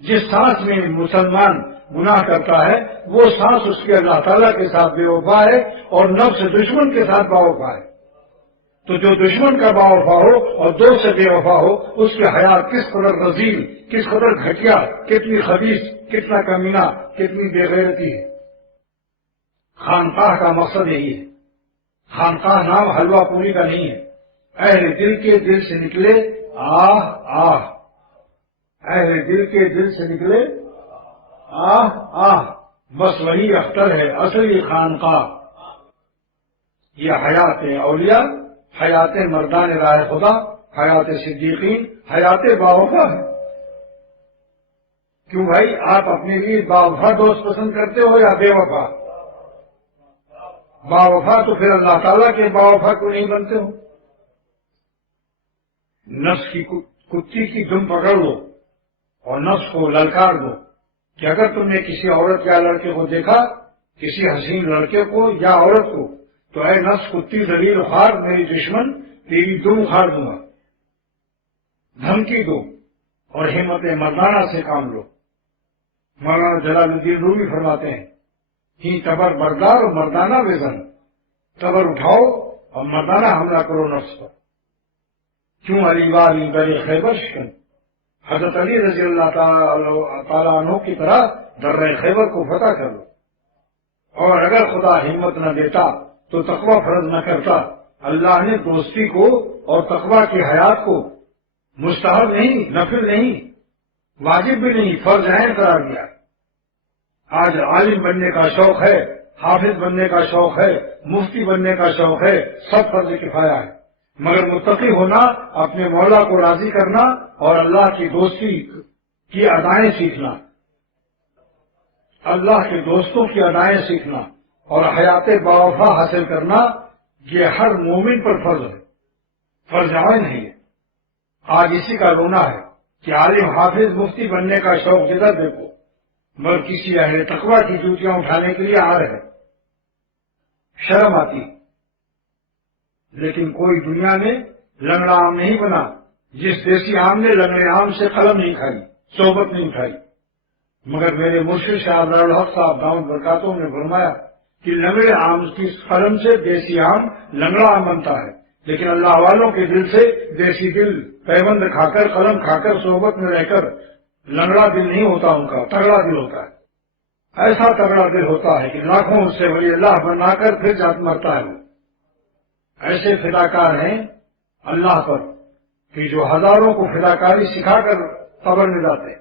جس سانس میں مسلمان گناہ کرتا ہے وہ سانس اس کے اللہ تعالیٰ کے ساتھ بے وفا ہے اور نفس دشمن کے ساتھ با وفا ہے. تو جو دشمن کا با وفا ہو اور دوست سے بے وفا ہو اس کی حیات کس قدر رذیل، کس قدر گھٹیا، کتنی خبیث، کتنا کمینہ، کتنی بے غیرتی ہے. خانقاہ کا مقصد یہی ہے. خانقاہ نام حلوہ پوری کا نہیں ہے. اہل دل کے دل سے نکلے آہ آہ، اہل دل کے دل سے نکلے آہ آہ، بس وہی اختر ہے اصلی خانقاہ. یہ حیات اولیاء، حیات مردان راہ خدا، حیات صدیقین، حیات باوفا ہے. کیوں بھائی آپ اپنے لیے باوفا دوست پسند کرتے ہو یا بے وفا؟ باوفا تو پھر اللہ تعالیٰ کے باوفا کو نہیں بنتے ہو. نفس کی کتی کی دم پکڑ لو اور نفس کو للکار دو کہ اگر تم نے کسی عورت یا لڑکے کو دیکھا، کسی حسین لڑکے کو یا عورت کو، تو اے نفس کتی ذلیل خوار، میری دشمن، تیری دم اکھاڑ دوں گا. دھمکی دو اور ہمت مردانہ سے کام لو. مولانا جلال الدین رومی فرماتے ہیں ہی تبر بردار اور مردانہ وزن، تبر اٹھاؤ اور مردانہ حملہ کرو نفس پر. کیوں علی والی بڑے خیبر شکن، حضرت علی رضی اللہ تعالیٰ عنہ کی طرح درہ خیبر کو فتح کر لو. اور اگر خدا ہمت نہ دیتا تو تقوی فرض نہ کرتا. اللہ نے دوستی کو اور تقوی کی حیات کو مستحب نہیں، نفل نہیں، واجب بھی نہیں، فرض عین قرار دیا. آج عالم بننے کا شوق ہے، حافظ بننے کا شوق ہے، مفتی بننے کا شوق ہے، سب فرض کفایہ ہے. مگر متقی ہونا، اپنے مولا کو راضی کرنا اور اللہ کی دوستی کی ادائیں سیکھنا، اللہ کے دوستوں کی ادائیں سیکھنا اور حیات باوفا حاصل کرنا، یہ ہر مومن پر فرض ہے، فرض عین ہے. آج اسی کا رونا ہے کہ عالم حافظ مفتی بننے کا شوق جدھر دیکھو مگر کسی اہل تقوی کی جوتیاں اٹھانے کے لیے آ رہے. شرم آتی. لیکن کوئی دنیا میں لنگڑا آم نہیں بنا جس دیسی آم نے لنگڑے آم سے قلم نہیں کھائی، صحبت نہیں کھائی. مگر میرے مرشد شاہ الحق صاحب دامت برکاتہ نے فرمایا کہ لنگڑے آم کی قلم سے دیسی آم لنگڑا آم بنتا ہے، لیکن اللہ والوں کے دل سے دیسی دل پیوند کھا کر، قلم کھا کر، صحبت میں رہ کر لنگڑا دل نہیں ہوتا، ان کا تگڑا دل ہوتا ہے. ایسا تگڑا دل ہوتا ہے کہ لاکھوں اس سے ولی اللہ بنا کر پھر جات مرتا ہے. وہ ایسے فداکار ہیں اللہ پر کہ جو ہزاروں کو فداکاری سکھا کر قبر میں جاتے ہیں.